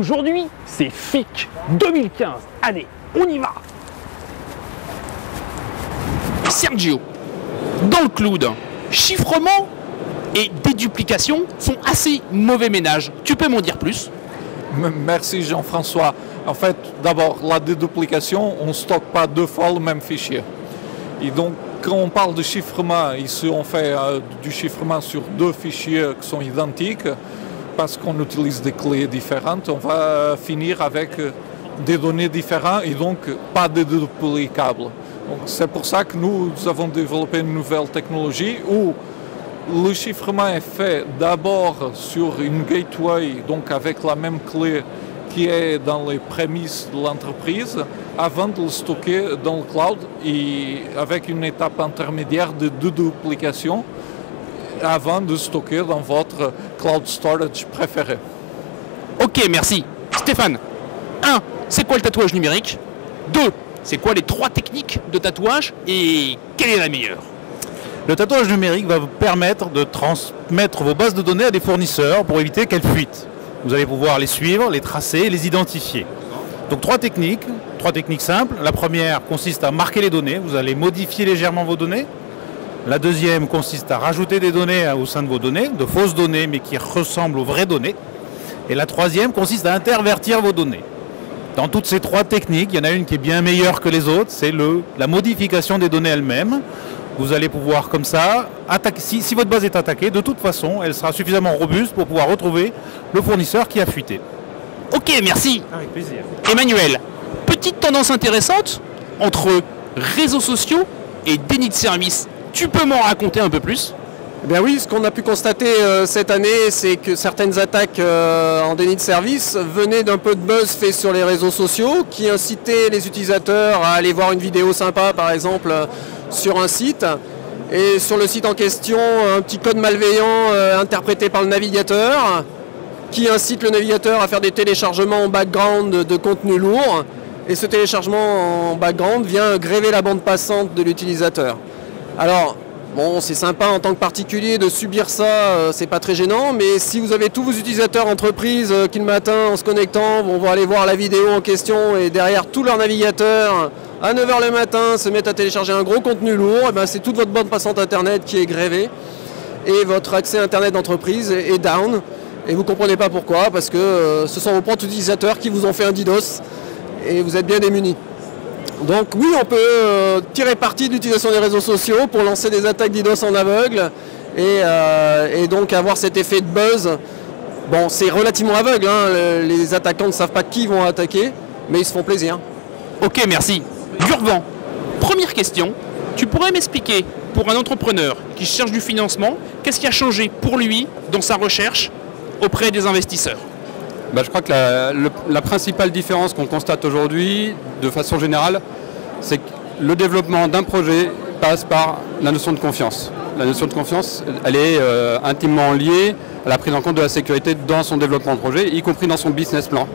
Aujourd'hui, c'est FIC 2015. Allez, on y va. Sergio, dans le cloud, chiffrement et déduplication font assez mauvais ménage. Tu peux m'en dire plus? Merci Jean-François. En fait, d'abord, la déduplication, on ne stocke pas deux fois le même fichier. Et donc, quand on parle de chiffrement, ici on fait du chiffrement sur deux fichiers qui sont identiques, parce qu'on utilise des clés différentes, on va finir avec des données différentes et donc pas de déduplicables. C'est pour ça que nous avons développé une nouvelle technologie où le chiffrement est fait d'abord sur une gateway, donc avec la même clé qui est dans les prémices de l'entreprise, avant de le stocker dans le cloud et avec une étape intermédiaire de déduplication avant de stocker dans votre cloud storage préféré. Ok, merci. Stéphane, 1. C'est quoi le tatouage numérique? 2. C'est quoi les 3 techniques de tatouage et quelle est la meilleure? Le tatouage numérique va vous permettre de transmettre vos bases de données à des fournisseurs pour éviter qu'elles fuitent. Vous allez pouvoir les suivre, les tracer, les identifier. Donc 3 techniques simples. La première consiste à marquer les données. Vous allez modifier légèrement vos données. La deuxième consiste à rajouter des données au sein de vos données, de fausses données mais qui ressemblent aux vraies données. Et la troisième consiste à intervertir vos données. Dans toutes ces 3 techniques, il y en a une qui est bien meilleure que les autres, c'est la modification des données elles-mêmes. Vous allez pouvoir comme ça, attaquer, si votre base est attaquée, de toute façon, elle sera suffisamment robuste pour pouvoir retrouver le fournisseur qui a fuité. Ok, merci. Avec plaisir. Emmanuel, petite tendance intéressante entre réseaux sociaux et déni de service. Tu peux m'en raconter un peu plus? Eh bien oui, ce qu'on a pu constater cette année, c'est que certaines attaques en déni de service venaient d'un peu de buzz fait sur les réseaux sociaux qui incitaient les utilisateurs à aller voir une vidéo sympa, par exemple, sur un site. Et sur le site en question, un petit code malveillant interprété par le navigateur qui incite le navigateur à faire des téléchargements en background de contenu lourd. Et ce téléchargement en background vient gréver la bande passante de l'utilisateur. Alors, bon, c'est sympa en tant que particulier de subir ça, c'est pas très gênant, mais si vous avez tous vos utilisateurs entreprises qui le matin, en se connectant, vont aller voir la vidéo en question et derrière tout leur navigateur, à 9 h le matin, se mettent à télécharger un gros contenu lourd, et ben c'est toute votre bande passante internet qui est grévée et votre accès internet d'entreprise est down. Et vous ne comprenez pas pourquoi, parce que ce sont vos propres utilisateurs qui vous ont fait un DDoS et vous êtes bien démunis. Donc oui, on peut tirer parti de l'utilisation des réseaux sociaux pour lancer des attaques DDoS en aveugle et donc avoir cet effet de buzz. Bon, c'est relativement aveugle, hein. Les attaquants ne savent pas qui vont attaquer, mais ils se font plaisir. Ok, merci. Gurvan, première question. Tu pourrais m'expliquer, pour un entrepreneur qui cherche du financement, qu'est-ce qui a changé pour lui dans sa recherche auprès des investisseurs? Je crois que la principale différence qu'on constate aujourd'hui, de façon générale, c'est que le développement d'un projet passe par la notion de confiance. La notion de confiance, elle est intimement liée à la prise en compte de la sécurité dans son développement de projet, y compris dans son business plan.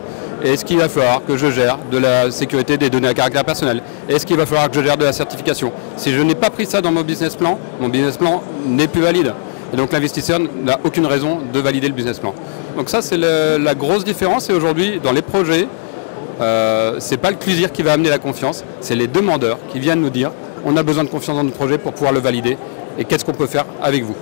Est-ce qu'il va falloir que je gère de la sécurité des données à caractère personnel? Est-ce qu'il va falloir que je gère de la certification? Si je n'ai pas pris ça dans mon business plan n'est plus valide. Et donc l'investisseur n'a aucune raison de valider le business plan. Donc ça, c'est la grosse différence. Et aujourd'hui, dans les projets, ce n'est pas le CLUSIR qui va amener la confiance, c'est les demandeurs qui viennent nous dire on a besoin de confiance dans notre projet pour pouvoir le valider et qu'est-ce qu'on peut faire avec vous.